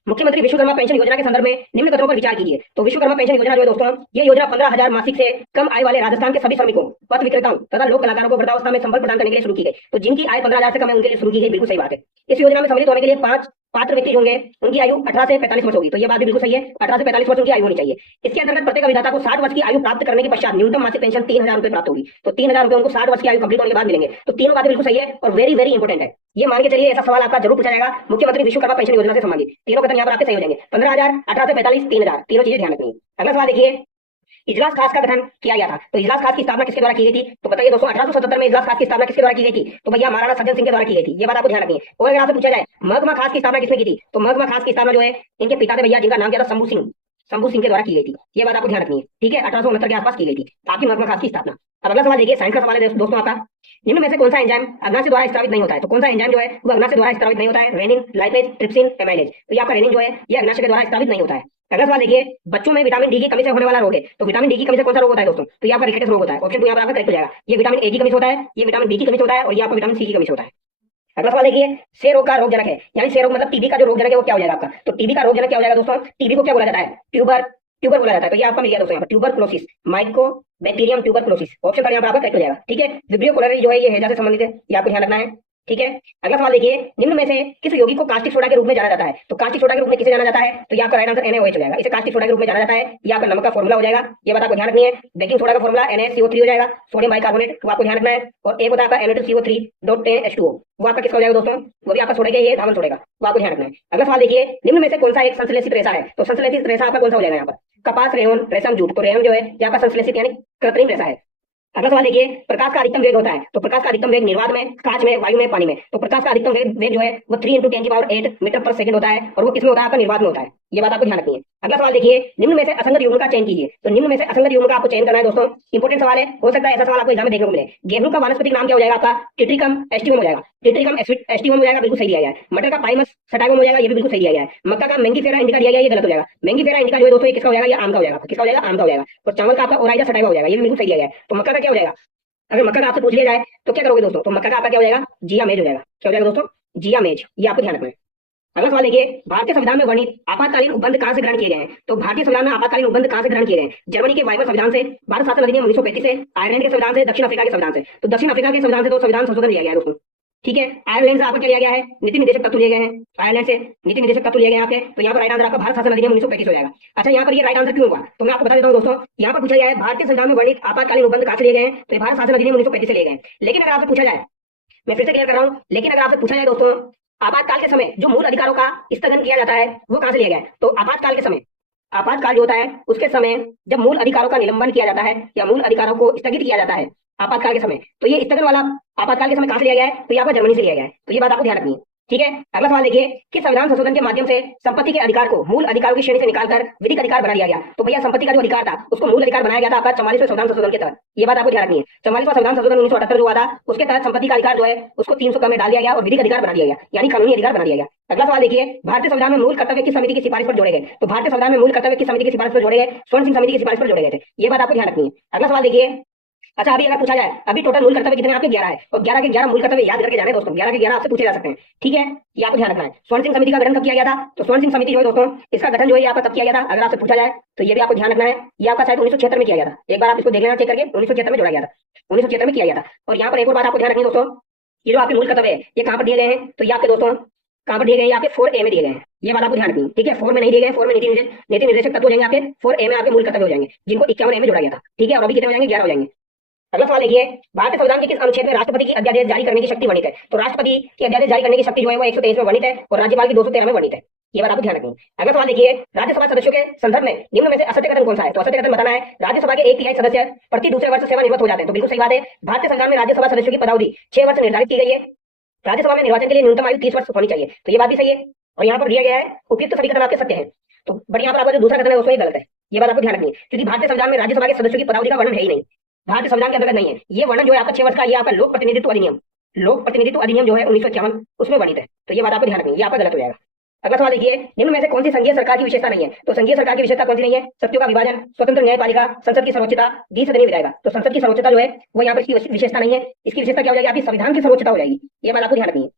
मुख्यमंत्री विश्वकर्मा पेंशन योजना के संदर्भ में निम्न कदमों पर विचार कीजिए। तो विश्वकर्मा पेंशन योजना जो है दोस्तों, ये योजना 15,000 मासिक से कम आय वाले राजस्थान के सभी श्रमिकों, पथ विक्रेताओं तथा लोक कलाकारों को वृद्धावस्था में संबल प्रदान करने के लिए शुरू की गई। तो जिनकी आय 15,000 से कम है उनके लिए शुरू की गई, बिल्कुल सही बात है। इस योजना में सम्मिलित होने के लिए 5 पात्र व्यक्ति होंगे, उनकी आयु 18 से 45 वर्ष होगी। तो ये बात भी बिल्कुल सही है, 18 से 45 वर्ष उनकी आयु होनी चाहिए। इसके अंतर्गत प्रत्येक अभिदाता को 60 वर्ष की आयु प्राप्त करने के पश्चात न्यूनतम मासिक पेंशन 3,000 रुपए प्राप्त होगी। तो 3,000 रुपए उनको 60 वर्ष की आयु कंप्लीट होने के बाद मिलेंगे। तो तीनों बातें बिल्कुल सही है और वेरी वेरी इंपॉर्टेंट है। ये मान के चलिए, ऐसा सवाल आपका जरूर पूछा जाएगा मुख्यमंत्री विश्वकर्मा पेंशन योजना से संबंधित। तीनों कदम यहाँ पर आपके सही हो जाएंगे, 15,000, 18 से 45, 3,000, तीनों चीजें ध्यान रखनी है। अगला सवाल देखिए, इजलास खास का गठन किया गया था। तो इजलास खास की स्थापना किसके द्वारा की गई थी? तो बताइए दोस्तों, 1877 में इजलास खास की स्थापना किसके द्वारा की गई थी? तो भैया महाराणा सज्जन सिंह के द्वारा की गई थी। ये बात आपको ध्यान रखनी है। और अगर आपसे पूछा जाए महकमा खास की स्थापना किसने की थी? तो महकमा खास की स्थापना जो है इनके पिता थे भैया, जिनका नाम क्या था? शंभू सिंह के द्वारा की गई थी। ये बात आपको ध्यान रखनी है। ठीक है, 1869 के आसपास की गई थी आपकी महकमा खास की स्थापना। अब अगला सवाल देखिए, साइंस का सवाल है दोस्तों आपका, निम्न में से कौन सा एंजाइम अग्नाशय द्वारा स्त्रावित नहीं होता है? तो कौन सा एंजाइम जो है वो अग्नाशय द्वारा स्त्रावित नहीं होता है? Renin, lipase, trypsin, amylase. तो ये आपका रेनिन जो है ये अग्नाशय के द्वारा स्त्रावित नहीं होता है। अगला सवाल देखिए, बच्चों में विटामिन डी की कमी से होने वाला रोग है। तो विटामिन डी की कमी से कौन सा रोग होता है दोस्तों? तो यहाँ पर रिकेट्स रोग होता है। ऑप्शन 2 यहाँ पर आपका करेक्ट हो जाएगा। ये विटामिन ए की कमी से होता है, ये विटामिन डी की कमी से होता है और ये आपका विटामिन सी की कमी से होता है। अगला सवाल देखिए, क्षय रोग का रोग जनक है, यानी क्षय रोग मतलब टीबी का जो रोग जनक है वो क्या हो जाएगा आपका? तो टीबी का रोग जनक क्या हो जाएगा दोस्तों? टीबी को क्या बोला जाता है? ट्यूबर बोला जाता है। तो ये आपका मिल गया दोस्तों यहाँ पर, ट्यूबरकुलोसिस, माइकोबैक्टीरियम ट्यूबरकुलोसिस। ऑप्शन का यहाँ पर आपका करेक्ट हो जाएगा। ठीक है, विब्रियो कोलोरेरी जो है ये हैजा से संबंधित है, ये आपको ध्यान रखना है। ठीक है, अगला सवाल देखिए, निम्न में से किस यौगिक को कास्टिक सोडा के रूप में जाना जाता है? तो कास्टिक सोडा के रूप में किसे जाना जाता है? तो यहाँ का राइट आंसर NaOH हो जाएगा। इसे कास्टिक सोडा के रूप में जाना जाता है। ये आपका नमक का फॉर्मूला हो जाएगा, ये बात आपको ध्यान रखनी है। बेकिंग सोडा का फॉर्मूला NaCO3 हो जाएगा, सोडियम बाइकार्बोनेट, वो आपको ध्यान रखना है। और एक होता है आपका Na2CO3.10H2O, वो आपका किसका हो जाएगा दोस्तों? वो भी आपका सोडा का, ये धावन सोडा का, वो आपको ध्यान रखना है। अगला सवाल देखिए, निम्न में से कौन सा एक संश्लेषित रेशा है? तो संश्लेषित रेशा आपका कौन सा हो जाएगा यहाँ पर? कपास, रेयन, रेशम, जूट। तो रेयन जो है यहाँ का संश्लेषित यानी कृत्रिम रेशा है। अगला सवाल देखिए, प्रकाश का अधिकतम वेग होता है। तो प्रकाश का अधिकतम वेग निर्वात में, कांच में, वायु में, पानी में। तो प्रकाश का अधिकतम वेग जो है वो 3 × 10⁸ मीटर पर सेकंड होता है और वो किसमें होता है? आपका निर्वात में होता है। ये बात आपको ध्यान रखनी है। अगला सवाल देखिए, निम्न में से असंगत युग्म का चयन कीजिए। तो निम्न में से असंगत युग्म का आपको चयन करना है दोस्तों, इंपॉर्टेंट सवाल है, हो सकता है ऐसा सवाल आपको एग्जाम में देखने को मिले। गेहूं का वानस्पतिक नाम क्या हो जाएगा आपका? टिट्रिकम एस्टिवम हो जाएगा। टिट्रिकम एस्टिवम हो जाएगा, बिल्कुल सही दिया गया है। मटर का पाइमस सटाइवम हो जाएगा, ये भी बिल्कुल सही दिया गया है। मक्का का मैंगीफेरा इंडिका दिया गया, ये गलत हो जाएगा। मैंगीफेरा इंडिका जो है दोस्तों ये किसका हो जाएगा? ये आम का हो जाएगा। किसका हो जाएगा? आम का हो जाएगा। और चावल का आपका ओराइजा सटाइवा हो जाएगा, ये भी बिल्कुल सही दिया गया है। तो मक्का का क्या हो जाएगा? अगर मक्का का आपसे पूछ लिया जाए तो क्या करोगे दोस्तों? तो मक्का का आपका क्या हो जाएगा? जिया मेज हो जाएगा। क्या हो जाएगा दोस्तों? जिया मेज, ये आपको ध्यान रखना है। अगला सवाल देखिए, भारतीय संविधान में वर्णित आपातकालीन उपबंध कहां से ग्रहण किए गए हैं? तो भारतीय संविधान में आपातकालीन उपबंध कहां से ग्रहण किए गए हैं? जर्मनी के वाइमर संविधान से, भारत शासन अधिनियम 1935 से, आयरलैंड के संविधान से, दक्षिण अफ्रीका के संविधान से। तो दक्षिण अफ्रीका के संविधान से तो संविधान संशोधन लिया गया है दोस्तों। ठीक है, आयरलैंड से आपका क्या लिया गया है? नीति निर्देशक तत्व लिए गए हैं। आयरलैंड से नीति निर्देशक तत्व लिए गए हैं आपके। तो यहाँ पर राइट आंसर आपका भारत शासन अधिनियम 1935 हो जाएगा। अच्छा, यहाँ पर ये राइट आंसर क्यों हुआ? तो मैं आपको बता देता हूँ दोस्तों, यहाँ पर पूछा गया है भारतीय संविधान में वर्णित आपातकालीन उपबंध कहां से लिए गए हैं? तो भारत शासन अधिनियम 1935 से लिए गए। लेकिन अगर आपसे पूछा जाए, मैं फिर से क्लियर कर रहा हूँ, लेकिन अगर आपसे पूछा जाए दोस्तों, आपातकाल के समय जो मूल अधिकारों का स्थगन किया जाता है वो कहां से लिया गया है? तो आपातकाल के समय, आपातकाल जो होता है उसके समय जब मूल अधिकारों का निलंबन किया जाता है या मूल अधिकारों को स्थगित किया जाता है आपातकाल के समय, तो ये स्थगन वाला आपातकाल के समय कहां से लिया गया है? तो यहाँ पर जर्मनी से लिया गया है। तो ये बात आपको ध्यान रखनी है। ठीक है, अगला सवाल देखिए, कि संविधान संशोधन के माध्यम से संपत्ति के अधिकार को मूल अधिकारों की श्रेणी से निकालकर विधिक अधिकार बना दिया गया। तो भैया संपत्ति का जो अधिकार था उसको मूल अधिकार बनाया गया था आपका 44वें संविधान संशोधन के तहत। ये बात आपको ध्यान रखनी है। 44वां संविधान संशोधन 1978 जो हुआ था उसके तहत संपत्ति का अधिकार जो है उसको 300 में डाल दिया गया और विधिक अधिकार बना दिया गया, यानी कानूनी अधिकार बना दिया गया। अगला सवाल देखिए, भारतीय संविधान में मूल कर्तव्य की समिति की सिफारिश पर जोड़े गए। तो भारतीय संविधान में मूल कर्तव्य की समिति की सिफारिश पर जोड़े गए, स्वर्ण सिंह समिति की सिफारिश पर जोड़े गए थे। ये बात आपको ध्यान रखनी है। अगला सवाल देखिए, अच्छा अभी अगर पूछा जाए अभी टोटल मूल कर्तव्य कितने आपके? 11 है और 11 के 11 मूल कर्तव्य याद करके जाने दोस्तों, 11 के 11 आपसे पूछे जा सकते हैं। ठीक है, ये आपको ध्यान रखना है। स्वर्ण सिंह समिति का गठन कब किया गया था? तो स्वर्ण सिंह समिति जो है दोस्तों इसका गठन जो है आपका तब किया गया था, अगर आपसे पूछा जाए तो ये भी आपको ध्यान रखना है। ये आपका शायद 1976 में किया गया था। एक बार आप इसको देख लेना चेक करके, 1976 में जोड़ा गया था, 1976 में किया गया था। और यहाँ पर एक और बात आपको ध्यान रखनी है दोस्तों, ये जो आपके मूल कर्तव्य है ये कहाँ पर दिए गए हैं? तो ये आपके दोस्तों कहाँ पर दिए गए हैं? आपके 4A में दिए गए हैं। ये बात आपको ध्यान रखनी है। ठीक है, 4 में नहीं दिए गए, 4 में नीति निर्देशक तत्व हो जाएंगे आपके, 4A में आपके मूल कर्तव्य हो जाएंगे, जिनको 51A में जोड़ा गया था। ठीक है, और अभी कितने हो जाएंगे? 11 हो जाएंगे। अगला सवाल देखिए, भारतीय संविधान के किस अनुच्छेद में राष्ट्रपति की अध्यादेश जारी करने की शक्ति वर्णित है? तो राष्ट्रपति की अध्यादेश जारी करने की शक्ति जो है वो 123 में वर्णित है और राज्यपाल की 213 में वर्णित है। ये बात आपको ध्यान रखनी है। अगला सवाल देखिए, राज्यसभा सदस्यों के संदर्भ में निम्न में से असत्य कथन कौन सा है? तो असत्य कथन बताना है, राज्यसभा के 1/3 सदस्य प्रति दूसरे वर्ष सेवानिवृत्त हो जाते हैं। तो बिल्कुल सही बात है। भारतीय संविधान में राज्यसभा सदस्यों की पदावधि 6 वर्ष निर्धारित की गई है। राज्यसभा में निर्वाचन के लिए न्यूनतम आयु 30 वर्ष होनी चाहिए। तो ये बात भी सही है। और यहाँ पर दिया गया है उपयुक्त सभी कथन आपके सत्य है। तो बट यहाँ पर आपका जो दूसरा कथन है उसमें गलत है। ये बात आपको ध्यान रखनी है, क्योंकि भारतीय संविधान में राज्यसभा के सदस्यों की पदावधि का वर्णन है ही नहीं। भारतीय संविधान के अंतर्गत नहीं है। ये वर्णन जो है आपका 6 वर्ष का, ये आपका लोक प्रतिनिधित्व अधिनियम जो है 1951 उसमें वर्णित है। तो ये बात आपको ध्यान रखनी है, ये आपका गलत हो जाएगा। अगला सवाल देखिए, निम्न में से कौन सी संघीय सरकार की विशेषता नहीं है? तो संघीय सरकार की विशेषता कौन सी नहीं है? शक्तियों का विभाजन, स्वतंत्र न्यायपालिका, संसद की सर्वोच्चता, द्विसदनीय विधायिका। तो संसद की सर्वोच्चता जो है वो यहाँ पर इसकी विशेषता नहीं है। इसकी विशेषता क्या हो जाएगी? आपकी संविधान की सर्वोच्चता हो जाएगी। ये बात आपको ध्यान रखनी है।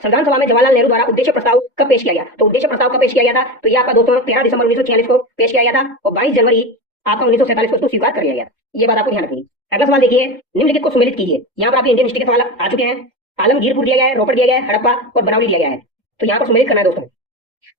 संविधान सभा में जवाहरलाल नेहरू द्वारा उद्देश्य प्रस्ताव कब पेश किया गया? तो उद्देश्य प्रस्ताव कब पेश किया गया था? तो ये आपका दोस्तों 13 दिसंबर 1946 को पेश किया गया था और 22 जनवरी आपका 1947 को इसको स्वीकार कर लिया गया। ये बात आपको ध्यान रखनी है। अगला सवाल देखिए, निम्नलिखित को सुमेलित कीजिए। यहाँ पर आपके इंडियन हिस्ट्री के सवाल आ चुके हैं। आलमगीरपुर दिया गया है, रोपड़ दिया गया है, हड़प्पा और बनावली दिया गया है। तो यहाँ पर सुमेलित करना है दोस्तों।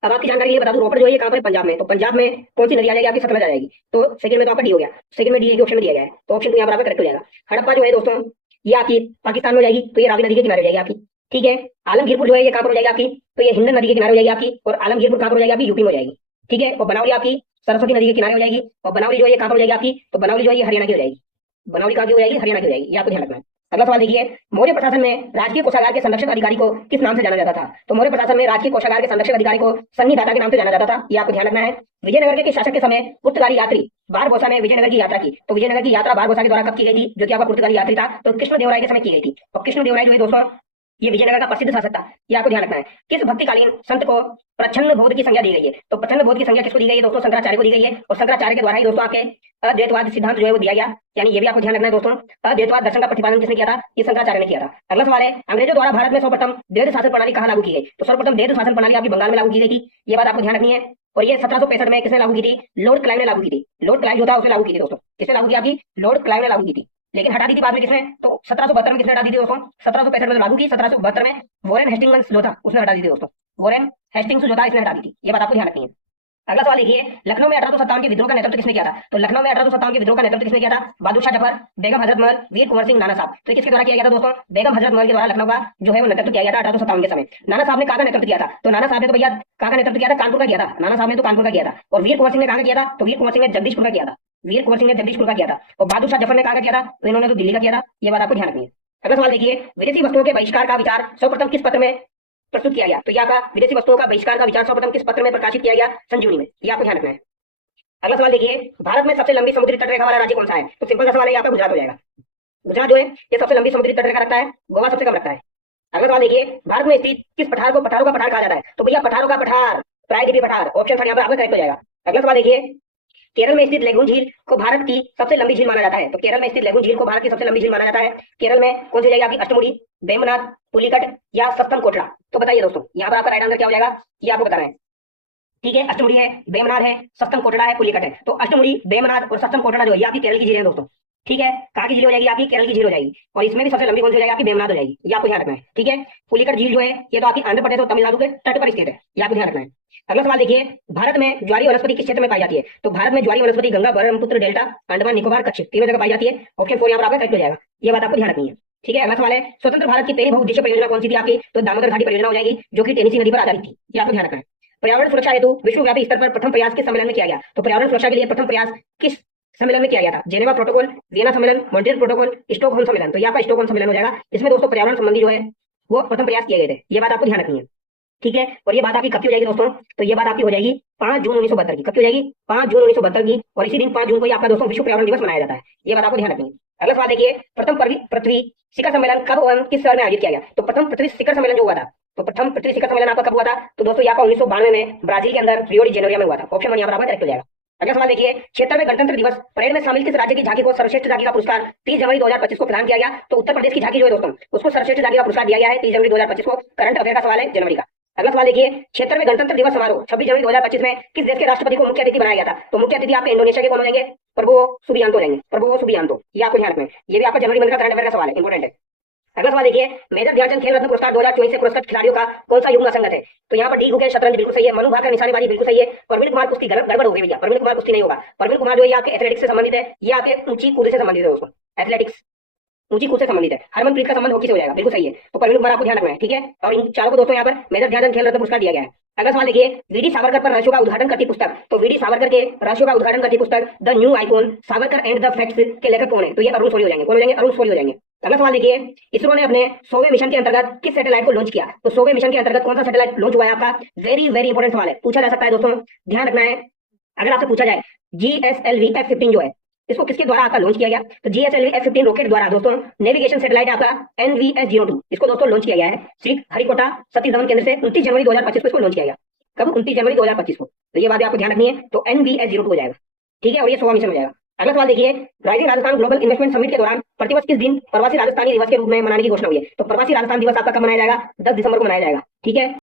अब आपकी जानकारी ये बता दूं, रोपड़ जो है ये कहाँ पर है? पंजाब में। तो पंजाब में कौन सी नदी आ जाएगी? आपकी सतलज आ जाएगी। तो सेकंड में तो आपका डी हो गया, सेकंड में डी के ऑप्शन में दिया गया है, तो ऑप्शन 2 यहाँ पर आपका करेक्ट हो जाएगा। हड़प्पा जो है दोस्तों ये आपकी पाकिस्तान में हो जाएगी, तो ये रावी नदी के किनारे हो जाएगी आपकी। ठीक है, आलमगीरपुर जो है ये कहाँ पर हो जाएगी आपकी? तो ये हिंद नदी के किनारे हो जाएगी आपकी, और आलमगीरपुर कहाँ पर हो जाएगी आपकी? यूपी में हो जाएगी। ठीक है, और बनावली आपकी सरस्वती नदी के किनारे हो जाएगी, और बनावली जो है ये कहाँ पर हो जाएगी आपकी? तो बनावली जो है ये हरियाणा की हो जाएगी। बनावली कहाँ की हो जाएगी? हरियाणा की हो जाएगी। ये आपको ध्यान रखना है। अगला सवाल देखिए, मौर्य प्रशासन में राजकीय कोषागार के संरक्षक अधिकारी को किस नाम से जाना जाता था? तो मौर्य प्रशासन में राजकीय कोषागार के संरक्षक अधिकारी को संघीदाता के नाम से जाना जाता था। ये आपको ध्यान रखना है। विजयनगर के शासक के समय पुर्तगाली यात्री बारबोसा ने विजयनगर की यात्रा की। तो विजयनगर की यात्रा बारबोसा के द्वारा कब की गई थी? जो कि आपका पुर्तगाली यात्री था, तो कृष्णदेवराय के समय की गई थी। और कृष्णदेवराय जो है दोस्तों ये विजयनगर का प्रसिद्ध शासक था। ये आपको ध्यान रखना है। किस भक्तिकालीन संत को प्रच्छन्न बोध की संज्ञा दी गई है? तो प्रच्छन्न बोध की संज्ञा किसको दी गई है दोस्तों? शंकराचार्य को दी गई है, और शंकराचार्य के द्वारा ही दोस्तों आपके अद्वैतवाद सिद्धांत जो है वो दिया गया। यानी ये भी आपको ध्यान रखना है दोस्तों, अद्वैतवाद दर्शन का प्रतिपादन किसने किया था? ये शंकराचार्य ने किया था। अगला सवाल है, अंग्रेजों द्वारा भारत में सर्वप्रथम द्वैध शासन प्रणाली कहाँ लागू की गई? तो सर्वप्रथम द्वैध शासन प्रणाली आपकी बंगाल में लागू की गई थी। ये बात आपको ध्यान रखनी है। और ये 1765 में किसने लागू की थी? लॉर्ड क्लाइव ने लागू की थी। लॉर्ड क्लाइव जो था उसने लागू की थी दोस्तों। किसने लागू की? आपकी लॉर्ड क्लाइव ने लागू की थी, लेकिन हटा दी थी बाद में किसने? तो 1772 में किसने हटा दी थी दोस्तों? 1765 में लागू की, 1772 में वॉरेन हेस्टिंग्स जो था उसने हटा दी थी दोस्तों। वॉरेन हेस्टिंग्स जो था इसने हटा दी थी। ये बात आपको ध्यान रखनी है। अगला सवाल देखिए, लखनऊ में 1857 के विद्रोह का नेतृत्व किसने किया था? तो लखनऊ में 1857 के विद्रोह का नेतृत्व किसने किया था? बहादुर शाह जफर, बेगम हजरत महल, वीर कुंवर सिंह, नाना साहब। तो किसके द्वारा किया गया था दोस्तों? बेगम हजरत महल के द्वारा लखनऊ का जो है वो नेतृत्व किया गया था 1857 के समय। नाना साहब ने कहाँ का नेतृत्व किया था? तो नाना साहब ने तो भैया कहाँ का नेतृत्व किया था? कानपुर का किया था। नाना साहब ने तो कानपुर का किया था। और वीर कुंवर सिंह ने कहाँ का किया था? तो वीर कुंवर सिंह ने जगदीशपुर का किया था। वीर कुंवर सिंह ने जगदीशपुर का किया था। और बहादुर शाह जफर ने कहाँ का किया था? तो इन्होंने तो दिल्ली का किया था। ये बात आपको ध्यान रखनी है। अगला सवाल देखिए, विदेशी वस्तुओं के बहिष्कार का विचार सर्वप्रथम किस पत्र में प्रस्तुत किया गया? तो यहाँ का विदेशी वस्तुओं का बहिष्कार का विचार सर्वप्रथम किस पत्र में प्रकाशित किया गया? संजीवनी में। ये आपको ध्यान रखना है। अगला सवाल देखिए, भारत में सबसे लंबी समुद्री तटरेखा वाला राज्य कौन सा है? तो सिंपल सा सवाल है, यहाँ पे गुजरात हो जाएगा। गुजरात जो है ये सबसे लंबी समुद्री तटरेखा रखता है, गोवा सबसे कम रखता है। अगला सवाल देखिए, भारत में स्थित किस पठार को पठारों का पठार कहा जाता है? तो भैया पठारों का पठार प्रायद्वीपीय पठार, ऑप्शन 3 यहाँ पे आपका करेक्ट हो जाएगा। अगला सवाल देखिए, केरल में स्थित लेगुन झील को भारत की सबसे लंबी झील माना जाता है। तो केरल में स्थित लेगुन झील को भारत की सबसे लंबी झील माना जाता है। केरल में कौन सी जाएगी आपकी? अष्टमुड़ी, वेम्बनाथ, पुलिकट या सप्तम कोटला? तो बताइए दोस्तों, यहाँ पर आपका राइट आंसर क्या हो जाएगा? ये आपको बताना है। ठीक है, अष्टमुड़ी है, वेम्बनाथ है, सप्तम कोटला है, पुलिकट है। तो अष्टमुड़ी, वेम्बनाथ और सप्तम कोटला जो है ये आपकी केरल की झील है दोस्तों। ठीक है, कहाँ की झील हो जाएगी? आपकी केरल की झील हो जाएगी। और इसमें भी सबसे लंबी कौन सी हो जाएगी? आपकी वेम्बनाथ हो जाएगी। ये आपको ध्यान रखना है। ठीक है, पुलिकट झील जो है ये तो आपकी आंध्र प्रदेश और तमिलनाडु के तट पर स्थित है। ये आपको ध्यान रखना है। अगला सवाल देखिए, भारत में ज्वारी वनस्पति किस क्षेत्र में पाई जाती है? तो भारत में ज्वारी वनस्पति गंगा, ब्रह्मपुत्र डेल्टा, अंडमान निकोबार, कच्छ तीनों जगह पाई जाती है। ऑप्शन 4 यहाँ पर आपका करेक्ट हो जाएगा। ये बात आपको ध्यान रखनी है। ठीक है, अगला सवाल है, स्वतंत्र भारत की पहली बहुउद्देशीय परियोजना कौन सी थी आपकी? तो दामोदर घाटी परियोजना हो जाएगी, जो कि टेनिसी नदी पर आधारित थी। ये आपको ध्यान रखना है। पर्यावरण सुरक्षा हेतु विश्वव्यापी स्तर पर प्रथम प्रयास किस सम्मेलन में किया गया? तो पर्यावरण सुरक्षा के लिए प्रथम प्रयास किस सम्मेलन में किया गया था? जेनेवा प्रोटोकॉल, वियना सम्मेलन, मॉन्ट्रियल प्रोटोकॉल, स्टॉकहोम सम्मेलन। तो यहाँ पर स्टॉकहोम सम्मेलन हो जाएगा। इसमें दोस्तों पर्यावरण संबंधी जो है वो प्रथम प्रयास किए गए थे। ये बात आपको ध्यान रखनी है। ठीक है, और ये बात आपकी कब की हो जाएगी दोस्तों? तो ये बात आपकी हो जाएगी 5 जून 1972 की। कब की हो जाएगी? 5 जून 1972 की। और इसी दिन 5 जून को ही आपका दोस्तों विश्व पर्यावरण दिवस मनाया जाता है। ये बात आपको ध्यान रखनी है। अगला सवाल देखिए, प्रथम पृथ्वी शिखर सम्मेलन कब एवं किस शहर में आयोजित किया गया? तो प्रथम पृथ्वी शिखर सम्मेलन जो हुआ था, तो प्रथम पृथ्वी शिखर सम्मेलन आपका कब हुआ था? तो दोस्तों यहाँ का 1992 में ब्राजील के अंदर रियो डी जेनेरियो में हुआ था। ऑप्शन 1 यहाँ पर आपका करेक्ट हो जाएगा। अगला सवाल देखिए, क्षेत्र में गणतंत्र दिवस परेड में शामिल किस राज्य की झांकी को सर्वश्रेष्ठ झांकी का पुरस्कार 30 जनवरी 2025 को प्रदान किया गया? तो उत्तर प्रदेश की झांकी जो है दोस्तों उसको सर्वश्रेष्ठ झांकी का पुरस्कार दिया गया है 30 जनवरी 2025 को। करंट अफेयर का सवाल है जनवरी का। अगला सवाल देखिए, क्षेत्र में गणतंत्र दिवस समारोह 26 जनवरी 2025 में किस देश के राष्ट्रपति को मुख्य अतिथि बनाया गया था? तो मुख्य अतिथि आपके इंडोनेशिया के कौन हो जाएंगे? प्रबोवो सुबियांतो हो जाएंगे। Prabowo Subianto. ये आपको ध्यान रखना है। ये भी आपका जनवरी मंथ का करंट अफेयर का सवाल है, इंपोर्टेंट है। अगला सवाल देखिए, मेजर ध्यानचंद खेल रत्न पुरस्कार 2024 से पुरस्कृत खिलाड़ियों का कौन सा युग्म संगत है? तो यहाँ पर डी गुके शतरंज बिल्कुल सही है, मनु भाकर निशानेबाजी बिल्कुल सही है, प्रवीण कुमार कुश्ती गड़बड़ हो गई भैया, प्रवीण कुमार कुश्ती नहीं होगा। प्रवीण कुमार जो है आपके एथलेटिक्स से संबंधित है, ये आपके ऊंची कूद से संबंधित है दोस्तों। एथलेटिक्स ऊंची कूद से संबंधित है। हरमनप्रीत का संबंध हॉकी से हो जाएगा, बिल्कुल सही है। तो प्रवीण कुमार आपको ध्यान रखना है। ठीक है, और इन चारों को दोस्तों यहाँ पर मेजर ध्यानचंद खेल रत्न पुरस्कार दिया गया है। अगला सवाल देखिए, वीडी सावरकर पर रहस्यों का उद्घाटन करती पुस्तक, तो वीडी सावरकर के रहस्यों का उद्घाटन करती पुस्तक the new icon Savarkar and the facts के लेखक कौन है? तो ये अरुण सोरी हो जाएंगे। कौन हो जाएंगे? अरुण सोरी हो जाएंगे। अगला सवाल देखिए, इसरो ने अपने 100वें मिशन के अंतर्गत किस सैटेलाइट को लॉन्च किया? तो 100वें मिशन के अंतर्गत कौन सा सैटेलाइट लॉन्च हुआ है आपका? वेरी वेरी इंपॉर्टेंट सवाल है, पूछा जा सकता है दोस्तों, ध्यान रखना है। अगर आपसे पूछा जाए GSLV F-15 जो है इसको किसके द्वारा आपका लॉन्च किया गया? तो GSLV F-15 रॉकेट द्वारा दोस्तों नेविगेशन सैटेलाइट आपका NVS-02 इसको दोस्तों लॉन्च किया गया है श्री हरिकोटा सतीश धवन केंद्र से 29 जनवरी 2025 को इसको लॉन्च किया गया। कब? 29 जनवरी 2025 को। तो ये बात आपको ध्यान रखनी है। तो NVS-02 हो जाएगा, ठीक है, और ये 100वां मिशन हो जाएगा। अगला सवाल देखिए, rising Rajasthan global investment summit के दौरान प्रतिवर्ष किस दिन प्रवासी राजस्थानी दिवस के रूप में मनाने की घोषणा हुई है? तो प्रवासी राजस्थान दिवस आपका कब मनाया जाएगा? 10 दिसंबर को मनाया जाएगा, ठीक है।